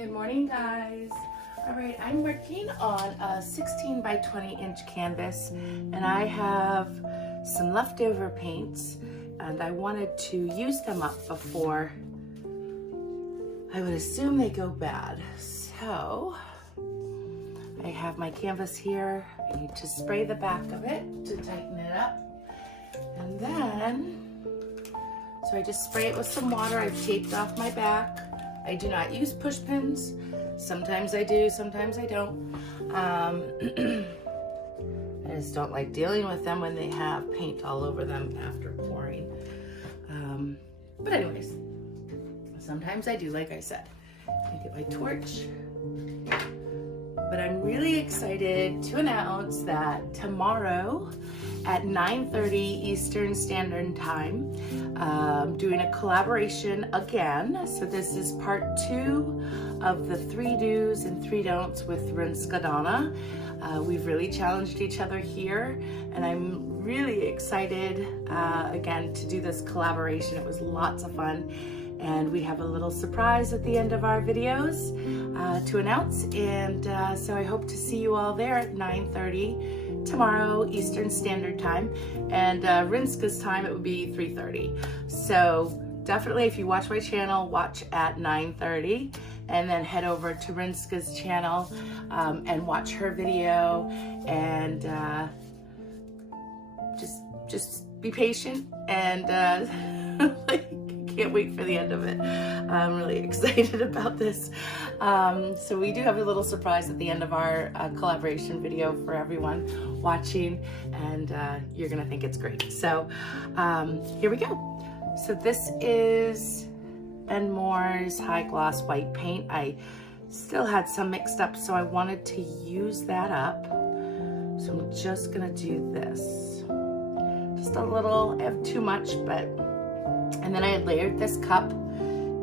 Good morning, guys. All right, I'm working on a 16 by 20 inch canvas, and I have some leftover paints, and I wanted to use them up before I would assume they go bad. So I have my canvas here. I need to spray the back of it to tighten it up. And then, so I just spray it with some water. I've taped off my back. I do not use push pins. Sometimes I do, sometimes I don't. I just don't like dealing with them when they have paint all over them after pouring. But anyways, sometimes I do, like I said. Let me get my torch. But I'm really excited to announce that tomorrow at 9:30 Eastern Standard Time, doing a collaboration again. So this is part 2 of the 3 do's and 3 don'ts with Donna. We've really challenged each other here, and I'm really excited again to do this collaboration. It was lots of fun, and we have a little surprise at the end of our videos to announce, and so I hope to see you all there at 9:30 tomorrow Eastern Standard Time, and Rinska's time it would be 3:30. So definitely, if you watch my channel, watch at 9:30, and then head over to Rinska's channel and watch her video, and just be patient, and can't wait for the end of it. I'm really excited about this. So we do have a little surprise at the end of our collaboration video for everyone watching, and you're gonna think it's great. So here we go. So this is Ben Moore's High Gloss White Paint. I still had some mixed up, so I wanted to use that up. So I'm just gonna do this. Just a little, I have too much, but, and then I had layered this cup,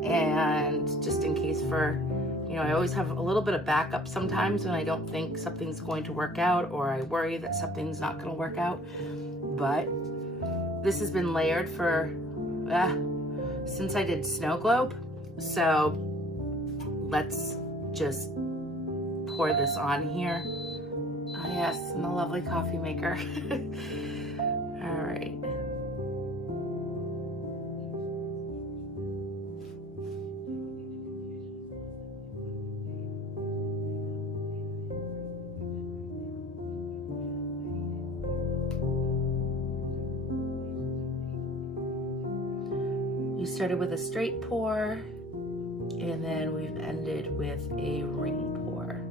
and just in case for, you know, I always have a little bit of backup sometimes when I don't think something's going to work out, or I worry that something's not gonna work out. But this has been layered for, since I did Snow Globe. So let's just pour this on here. Oh yes, and the lovely coffee maker. All right. We started with a straight pour, and then we've ended with a ring pour.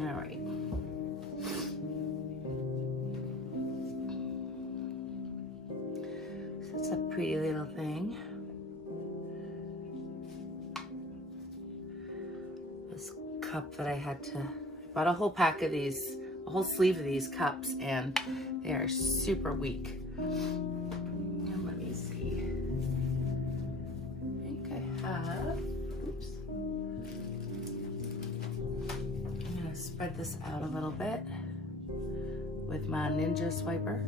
All right. So it's a pretty little thing. This cup that I had to, I bought a whole pack of these, a whole sleeve of these cups, and they are super weak. And let me see. I think I have, oops. Spread this out a little bit with my Ninja Swiper.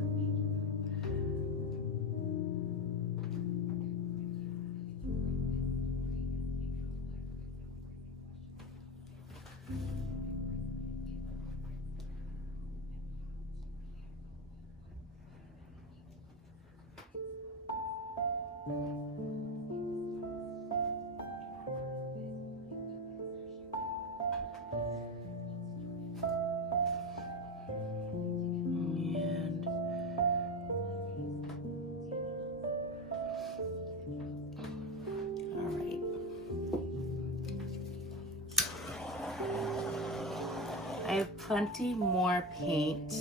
I have plenty more paint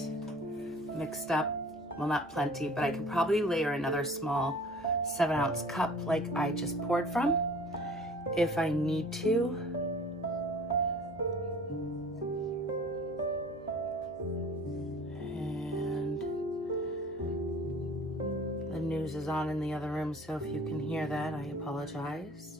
mixed up. Well, not plenty, but I could probably layer another small 7-ounce cup like I just poured from if I need to. on in the other room, so if you can hear that, I apologize.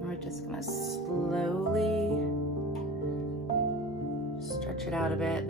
We're just gonna slowly stretch it out a bit.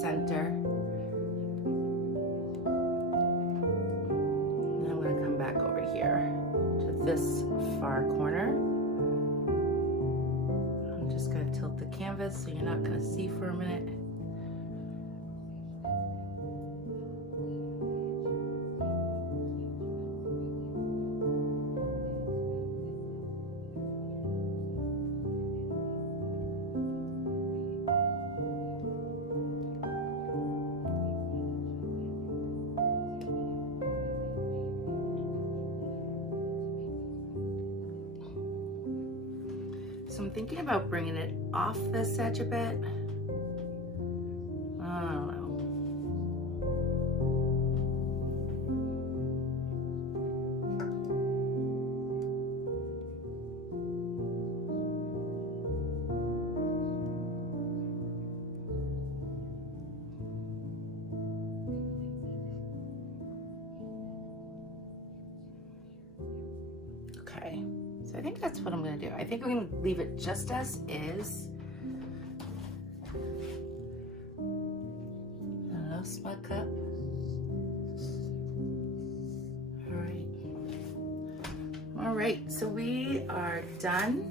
Center. And I'm going to come back over here to this far corner. I'm just going to tilt the canvas so you're not going to see for a minute. So I'm thinking about bringing it off this edge a bit. I don't know. Okay. So I think that's what I'm gonna do. I think we're gonna leave it just as is. I lost my cup. All right, so we are done.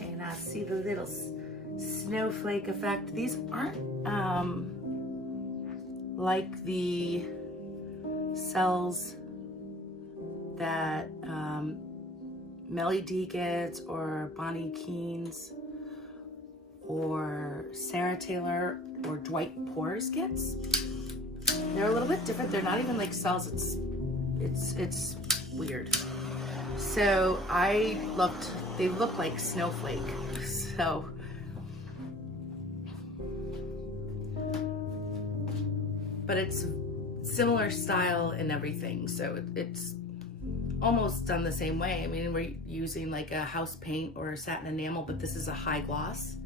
And I see the little snowflake effect. These aren't like the cells that Melly D gets, or Bonnie Keene's, or Sarah Taylor, or Dwight Poores gets. They're a little bit different. They're not even like cells. It's weird. So they look like snowflake. So but it's similar style and everything. So it's almost done the same way. I mean, we're using like a house paint or a satin enamel, but this is a high gloss.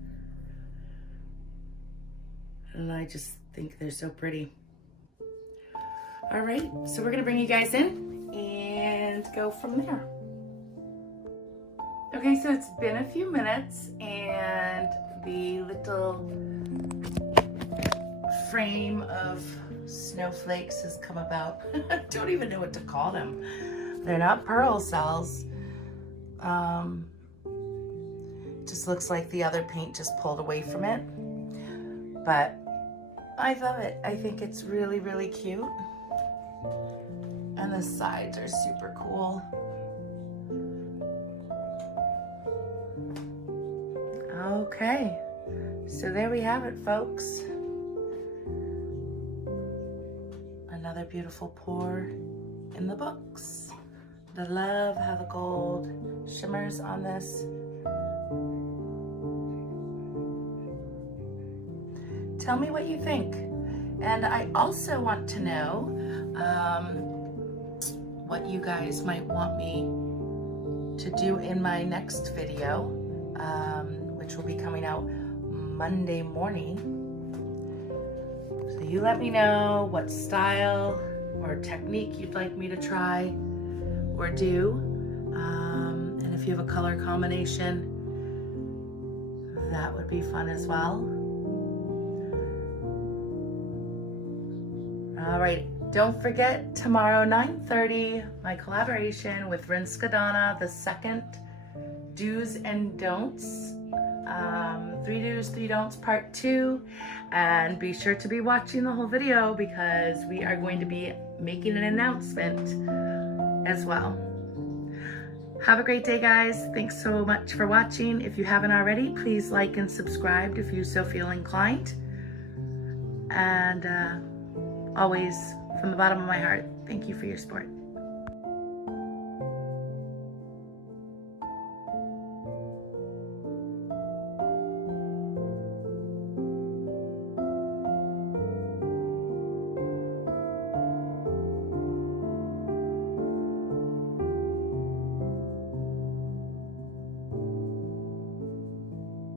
And I just think they're so pretty. All right, so we're gonna bring you guys in and go from there. Okay, so it's been a few minutes and the little frame of snowflakes has come about. I don't even know what to call them. They're not pearl cells. Just looks like the other paint just pulled away from it. But I love it. I think it's really, really cute. And the sides are super cool. Okay, so there we have it, folks. Another beautiful pour in the books. I love how the gold shimmers on this. Tell me what you think. And I also want to know what you guys might want me to do in my next video, which will be coming out Monday morning. So you let me know what style or technique you'd like me to try or do. And if you have a color combination, that would be fun as well. All right, don't forget tomorrow 9:30, my collaboration with Rinskadana, the second do's and don'ts. 3 do's, 3 don'ts part 2. And be sure to be watching the whole video because we are going to be making an announcement as well. Have a great day, guys. Thanks so much for watching. If you haven't already, please like and subscribe if you so feel inclined. And always, from the bottom of my heart, thank you for your support.